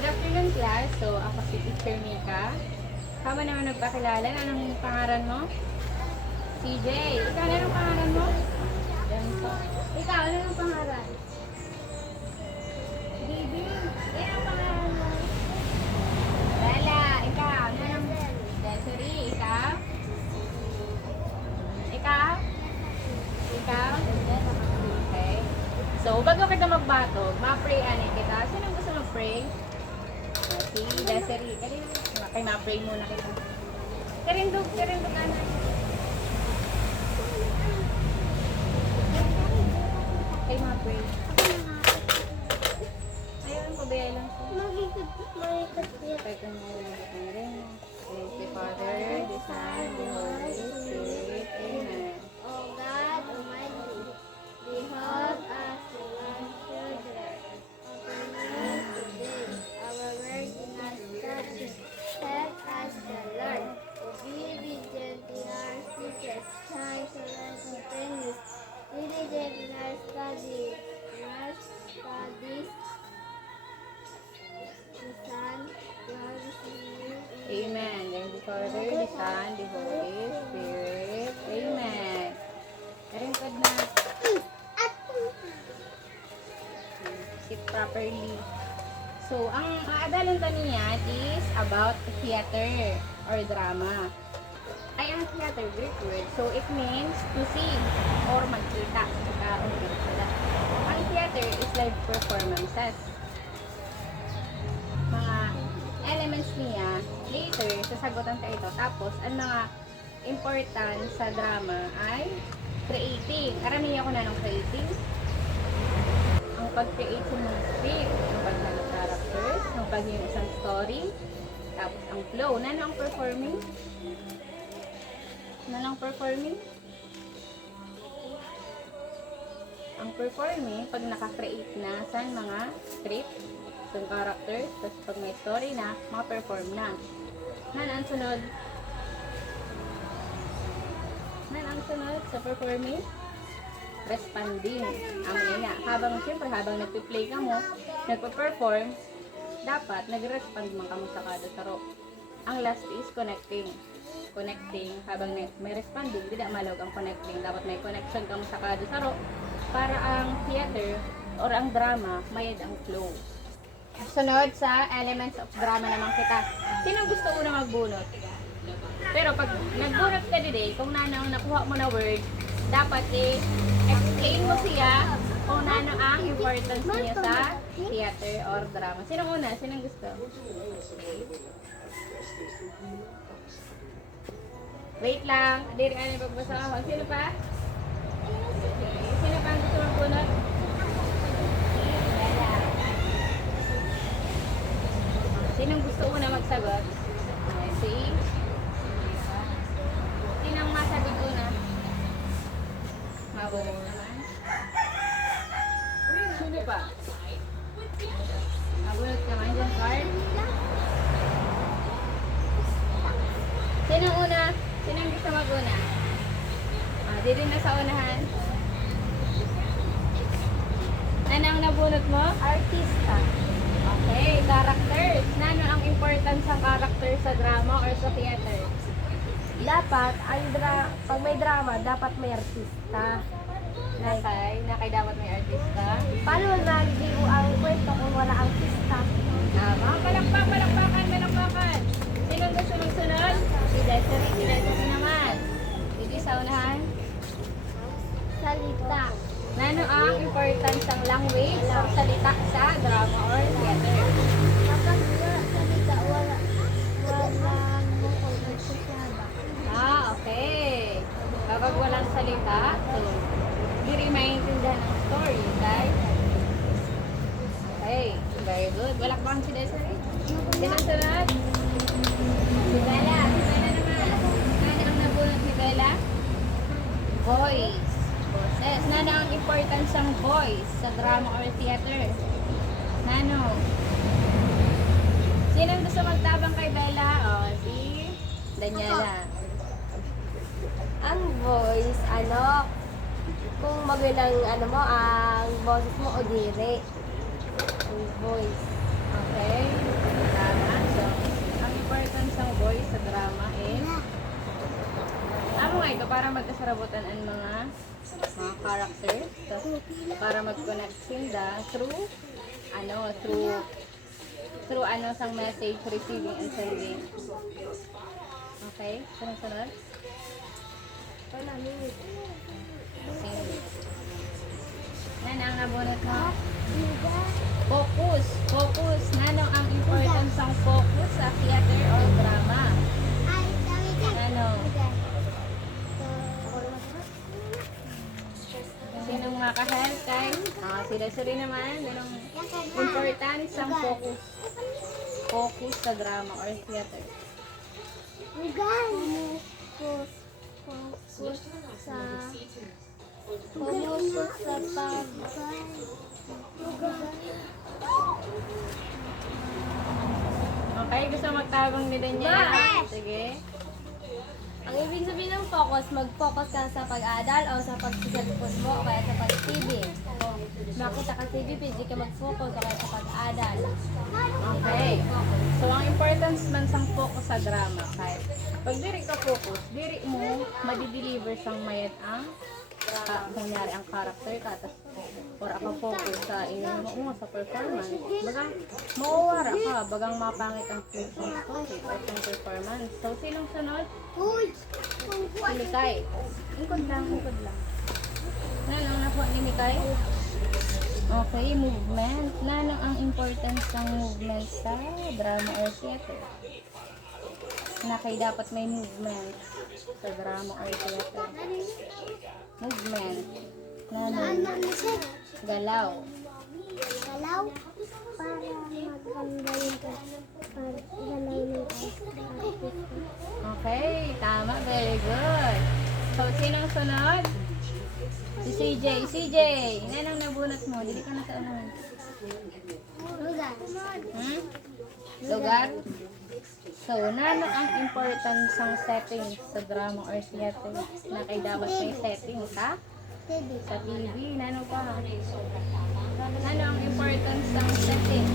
Good afternoon, class. So, ako si Teacher Mika. Kama naman nagpakilala. Anong pangalan mo? CJ. Ikaw, anong pangalan mo? Janso. Ikaw, anong pangalan? Baby. Anong pangalan mo? Bella. Ikaw, anong? Desiree. Ikaw? Ikaw? Ikaw? Okay. So, bago kita magbato, ma-pray kita. Sino gusto mag-pray? Si Desiree. Kaya ma-pray muna kita. Karindog ka na. Kaya ma-pray. Ayun, pabaya lang siya. Kaya ka na rin. Thank you, Father, the Son, the Holy Spirit. Amen. O God Almighty, behold us the one children. Open us today our work in our studies. Help us, the Lord, to be obedient in our speeches, kind to learn continuous, diligent in our studies, the Son, the Holy Spirit. Amen. Thank you, Father, the Son, the Holy Spirit. Amen. Karintad na. Sit properly. So, ang aadalan niya is about theater or drama. Ay, ang theater, Greek word. So, it means to see or magkita. Ang theater is live performances. Mga elements niya, later, sasagutan ka ito. Tapos, ang mga important sa drama ay creating. Karamihan ko na ng creating. Ang pag-create ng script, ang pag-create ng characters, ang pag-create isang story, tapos ang flow. Nano ang performing? Nano ang performing? Ang performing, pag naka-create na sa mga script, sa characters, tapos pag may story na, ma-perform na. Nano ang sunod? Nano ang sunod sa performing? Responding. Ang nga, habang nagpi-play ka mo, nagpa-perform, dapat nag-respond man ka mo sa kada saro. Ang last is connecting. Connecting, habang may responding, hindi na malawag ang connecting. Dapat may connection ka mo sa kada saro para ang theater or ang drama, mayad ang flow. Sunod sa elements of drama naman kita. Sino gusto una magbunot? Pero pag nagbunot ka today, kung nanang nakuha mo na word, dapat explain mo siya kung ano ang importance niya sa theater or drama. Sino una? Sino gusto? Wait lang. Diri ka na pagbasa ako. Sino pa? Sino pa ang gusto magbunot? Sinong gusto una magsagot? Si? Sinong masagot una? Mabunod naman. Sino pa? Mabunod naman dyan, Carl. Sinong una? Sinong gusto mag-una? Di rin na sa unahan. Ano ang nabunot mo? Artista. Okay, characters. Ano ang importance sa character sa drama or sa theater? Dapat, pag may drama, dapat may artista. Nakay dapat may artista. Paano nag-iwo ang kwento kung wala artista? Tama. Palakpakan. Sino gusto magsunod? Si Desiree naman. Dito sa unahan. Salita. Ano ang importance ng language o salita sa drama or theater? Kapag wala salita, wala mo kung nagsasabi. Okay. Kapag walang salita, so, hindi rin maintindihan ang story, guys. Okay, very good. Walakbang si Desiree. Sino sunod? Si Bella. Si Bella naman. Ano ang nabunod ni Bella? Voice. Boses. Nano ang importance ng voice sa drama or theater? Nano? Sino ang gusto magtabang kay Bella? Si Daniela. Ang voice, kung magalang, ang boses mo o dire. Ang voice. Okay. para magkasarabutan ang mga characters. So, para mag-connect sila through sang message receiving and sending. Okay? Sunod-sunod. Nan ang nabunot mo? Focus. Focus. Nanong ang importance ng focus sa theater or drama? Nanong? Sinong makahelp kay? Sila-sila naman. Nanong importance ng focus? Focus sa drama or theater. Okay, gusto magtabang ni Daniela? Sige. Ang ibig sabihin ng focus, mag-focus ka sa pag-aaral o sa pag-cellphone mo o kaya sa pag-TV. Makita ka TV, pwede ka mag-focus o kaya sa pag-aaral. Okay. So, ang importance man sang focus sa drama, kahit pag diri ka focus, diri mo madideliver sang mayat ang kunyari ang character ka, or ako focus sa inyong mo sa performance. Bagang mauwara ka, bagang mapangit ang story or ang performance. So, sinong sunod? Si Mikay. Ungkod lang. Nanong na po ni Mikay? Okay, movement. Nanong ang importance ng movement sa drama or theater? Na kay dapat may movement sa drama or theater. Movement. Nanong? Galaw. Para maganda yung Okay, tama. Very good. So, sinong sunod? Si CJ. CJ, nanong nabunot mo? Dili ka na sa ano? Lugar? So, nano ang importance ng settings sa drama or theater? Na kay dapat may setting sa TV. Nano pa? Ano ang importance ng setting?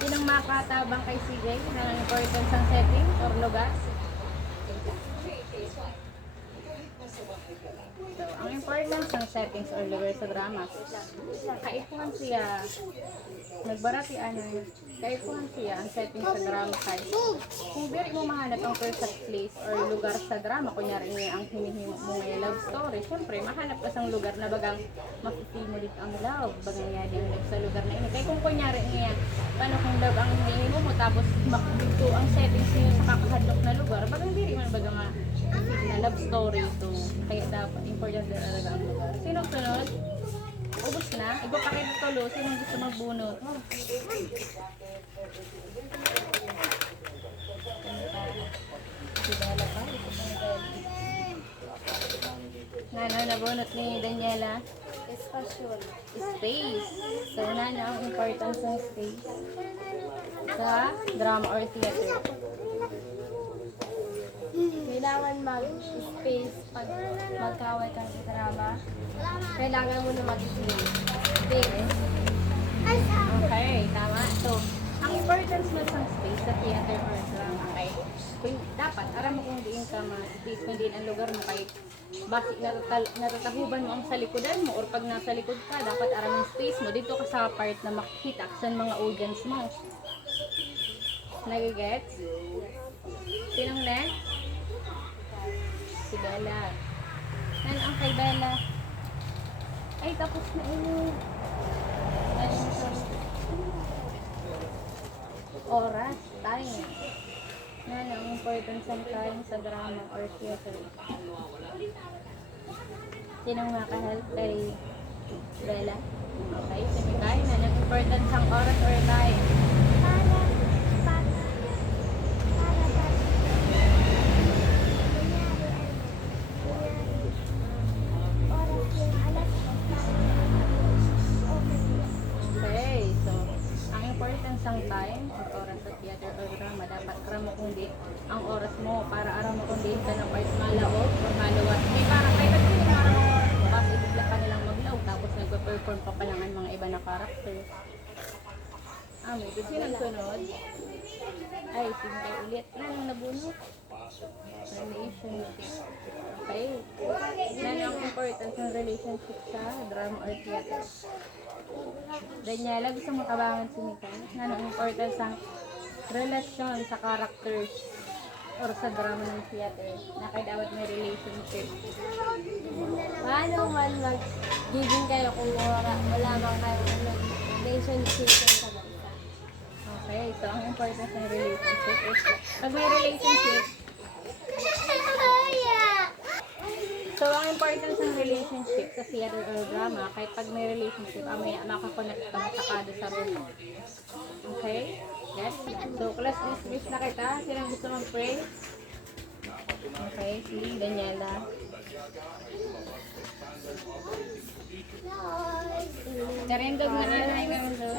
Sinong makatabang kay CJ? Ano ang importance ng setting or lugar? So, ang importance ng settings or lugar sa drama, kaipuhan siya, nagbarati kaipuhan siya ang setting sa drama kay kung diri mo mahanap ang perfect place or lugar sa drama, kunyari niya ang hinihimo mo ngay love story, syempre mahanap ka sang lugar na bagang mapipil mo dito ang love, bagang niya din sa lugar na ini. Kaya kung kunyari niya, paano kung love ang hinihimo mo tapos makabito ang settings niyo sa kakahadlok na lugar, bagang diri man bagang na love story to. Kaya dapat important din talaga ang lugar. Sinong sunod? Ubus na? Iba pa kayo tulo. Sinong gusto magbunot? Nabunot ni Daniela? Space. So, ang importance ng space sa drama or theater? Kailangan mag-space pag magkaway ka sa drama. Kailangan mo na mag-space. Okay, tama. So, ang importance mo sa space sa theater or drama kay dapat aram mo kung diin ka ma-space mo din ang lugar mo kay basic natatahuban mo ang sa likodan mo or pag nasa likod ka, dapat aram ang space mo. Dito ka sa part na makikita sa mga audience mo. Nagigets? Sinong next? Si Bella. Ano ang kay Bella? Ay, tapos na yun. Oras, time. Ano ang importance ng time sa drama or theater? Sinong makahelp kay Bella? Okay, si Mikay. Ano ang importance ng oras or time? Ang time or oras sa theater or drama, dapat aram mo kung di ang oras mo para aram mo kung di ka na part malaot o malawat. May parang kahit at sino parang bukas ibigla pa nilang maglaw tapos nagpa-perform pa lang ang mga iba na character. May sinang sunod? Ay, sige ulit. Nanong nabunot? Relationship. Okay. Yan ang importance ng relationship sa drama or theater. Daniela, gusto mo tabangan si Mika? Ano ang importance ng relasyon sa characters or sa drama ng theater na kaya dapat may relationship? Paano man mag-giving kayo kung wala bang kayong relationship sa bansa? Okay, so ang importance ng relationship is pag may relationship, so ang importance ng relationship sa theater or drama, kahit pag may relationship, may makakonect ka matakado sa room. Okay? Yes? So, class dismiss na kita. Sinang gusto mag-pray? Okay, si Daniela. Karindog na nanay, karindog.